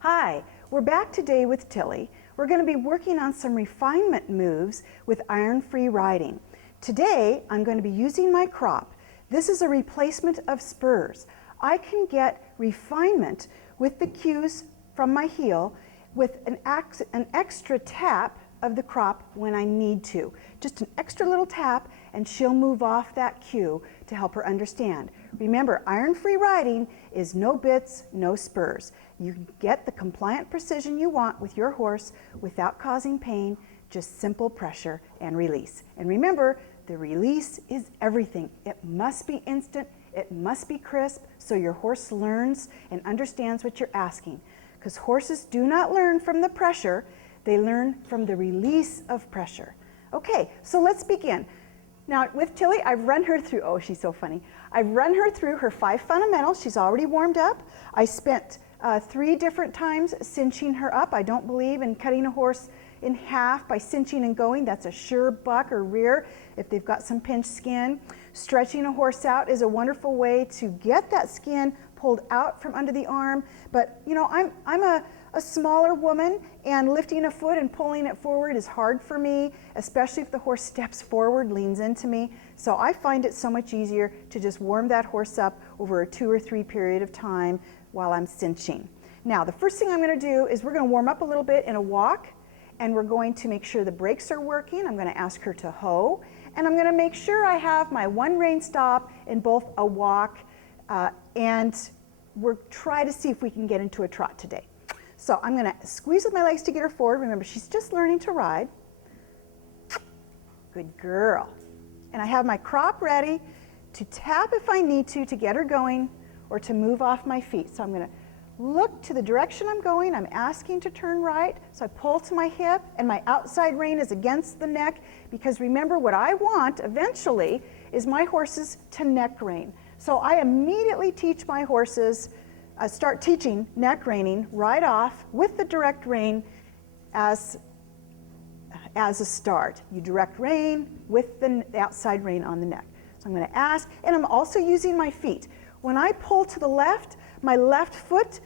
Hi, we're back today with Tilly. We're going to be working on some refinement moves with iron-free riding. Today, I'm going to be using my crop. This is a replacement of spurs. I can get refinement with the cues from my heel with an extra tap of the crop when I need to. Just an extra little tap and she'll move off that cue to help her understand. Remember, iron-free riding is no bits, no spurs. You can get the compliant precision you want with your horse without causing pain, just simple pressure and release. And remember, the release is everything. It must be instant, it must be crisp, so your horse learns and understands what you're asking. Because horses do not learn from the pressure, they learn from the release of pressure. Okay, so let's begin. Now with Tilly, I've run her through, oh she's so funny, I've run her through her 5 fundamentals. She's already warmed up. I spent 3 different times cinching her up. I don't believe in cutting a horse in half by cinching and going. That's a sure buck or rear if they've got some pinched skin. Stretching a horse out is a wonderful way to get that skin pulled out from under the arm. But you know, I'm a smaller woman, and lifting a foot and pulling it forward is hard for me, especially if the horse steps forward, leans into me. So I find it so much easier to just warm that horse up over a 2 or 3 period of time while I'm cinching. Now, the first thing I'm going to do is we're going to warm up a little bit in a walk, and we're going to make sure the brakes are working. I'm going to ask her to hoe, and I'm going to make sure I have my 1 rein stop in both a walk and we'll try to see if we can get into a trot today. So I'm going to squeeze with my legs to get her forward. Remember, she's just learning to ride. Good girl. And I have my crop ready to tap if I need to get her going or to move off my feet. So I'm going to look to the direction I'm going. I'm asking to turn right. So I pull to my hip and my outside rein is against the neck, because remember, what I want eventually is my horses to neck rein. So I immediately teach my horses, start teaching neck reining right off with the direct rein as a start. You direct rein with the outside rein on the neck. So I'm going to ask, and I'm also using my feet. When I pull to the left, my left foot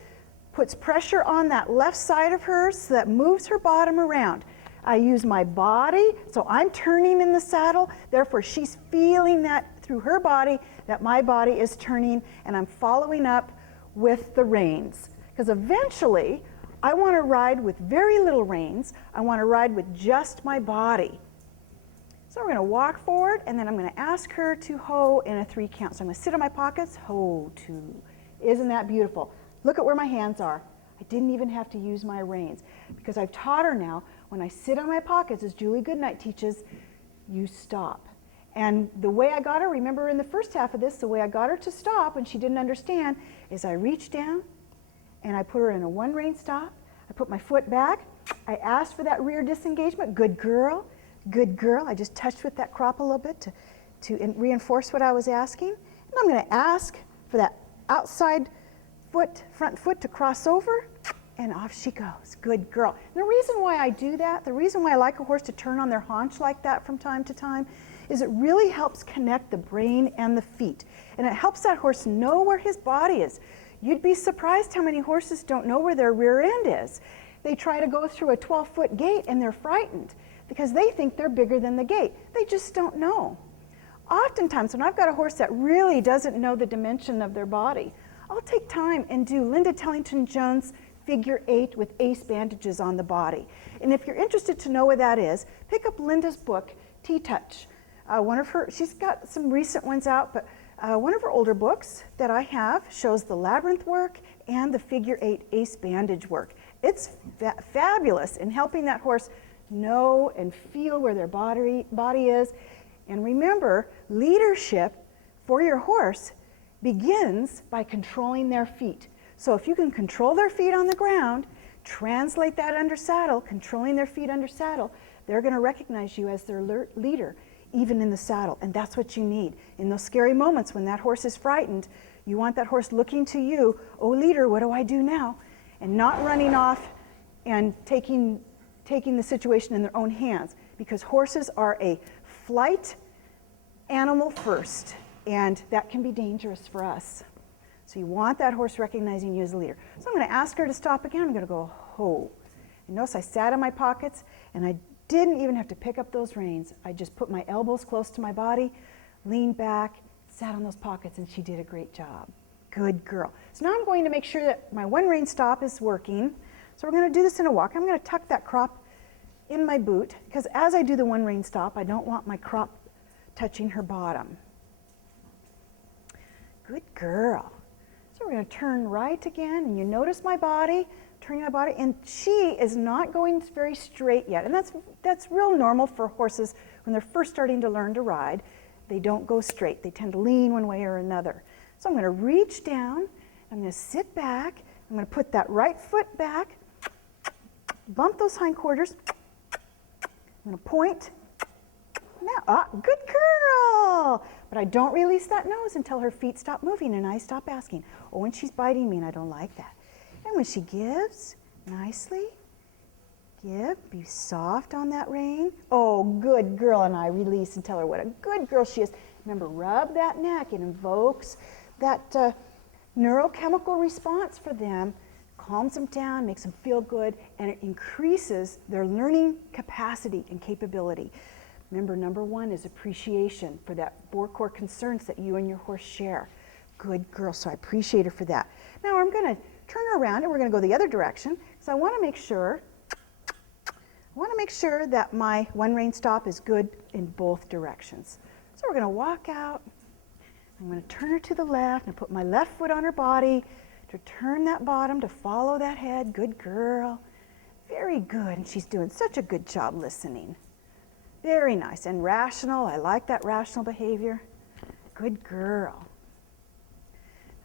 puts pressure on that left side of hers, so that moves her bottom around. I use my body, so I'm turning in the saddle, therefore she's feeling that through her body, that my body is turning, and I'm following up with the reins. Because eventually, I want to ride with very little reins. I want to ride with just my body. So we're going to walk forward, and then I'm going to ask her to hoe in a 3 count. So I'm going to sit on my pockets, hoe 2. Isn't that beautiful? Look at where my hands are. I didn't even have to use my reins, because I've taught her now, when I sit on my pockets, as Julie Goodnight teaches, you stop. And the way I got her, remember in the first half of this, the way I got her to stop when she didn't understand is I reached down and I put her in a 1 rein stop. I put my foot back. I asked for that rear disengagement. Good girl, good girl. I just touched with that crop a little bit to reinforce what I was asking. And I'm going to ask for that outside foot, front foot to cross over, and off she goes. Good girl. And the reason why I do that, the reason why I like a horse to turn on their haunch like that from time to time, is it really helps connect the brain and the feet. And it helps that horse know where his body is. You'd be surprised how many horses don't know where their rear end is. They try to go through a 12-foot gate and they're frightened because they think they're bigger than the gate. They just don't know. Oftentimes, when I've got a horse that really doesn't know the dimension of their body, I'll take time and do Linda Tellington-Jones figure 8 with ace bandages on the body. And if you're interested to know what that is, pick up Linda's book, T-Touch. She's got some recent ones out, but one of her older books that I have shows the labyrinth work and the figure 8 ace bandage work. It's fabulous in helping that horse know and feel where their body is. And remember, leadership for your horse begins by controlling their feet. So if you can control their feet on the ground, translate that under saddle, controlling their feet under saddle, they're going to recognize you as their leader, even in the saddle. And that's what you need. In those scary moments when that horse is frightened, you want that horse looking to you, oh leader, what do I do now? And not running off and taking the situation in their own hands, because horses are a flight animal first, and that can be dangerous for us. So you want that horse recognizing you as a leader. So I'm going to ask her to stop again. I'm going to go, ho. And notice I sat in my pockets, and I didn't even have to pick up those reins. I just put my elbows close to my body, leaned back, sat on those pockets, and she did a great job. Good girl. So now I'm going to make sure that my one rein stop is working. So we're going to do this in a walk. I'm going to tuck that crop in my boot, because as I do the one rein stop, I don't want my crop touching her bottom. Good girl. So we're going to turn right again, and you notice my body, turning my body, and she is not going very straight yet. And that's real normal for horses when they're first starting to learn to ride. They don't go straight. They tend to lean one way or another. So I'm going to reach down, I'm going to sit back, I'm going to put that right foot back, bump those hindquarters, I'm going to point. Now, good girl! But I don't release that nose until her feet stop moving and I stop asking. Oh, when she's biting me and I don't like that. And when she gives, nicely, give, be soft on that rein. Oh, good girl, and I release and tell her what a good girl she is. Remember, rub that neck. It invokes that neurochemical response for them, calms them down, makes them feel good, and it increases their learning capacity and capability. Remember, number one is appreciation for that 4 core concerns that you and your horse share. Good girl, so I appreciate her for that. Now I'm going to turn her around and we're going to go the other direction, because I want to make sure that my one rein stop is good in both directions. So we're going to walk out. I'm going to turn her to the left and put my left foot on her body to turn that bottom, to follow that head. Good girl. Very good. And she's doing such a good job listening. Very nice and rational. I like that rational behavior. Good girl.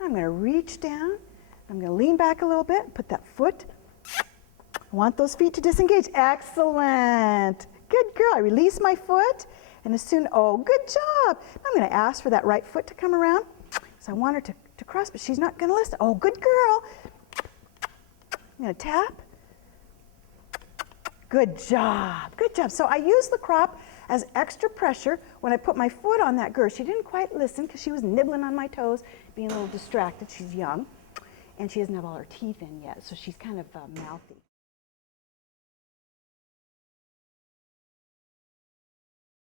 I'm going to reach down. I'm going to lean back a little bit, put that foot. I want those feet to disengage. Excellent. Good girl. I release my foot. And as soon, oh, good job. I'm going to ask for that right foot to come around. So I want her to cross, but she's not going to listen. Oh, good girl. I'm going to tap. Good job. Good job. So I use the crop as extra pressure when I put my foot on that girth. She didn't quite listen because she was nibbling on my toes, being a little distracted. She's young, and she doesn't have all her teeth in yet, so she's kind of mouthy.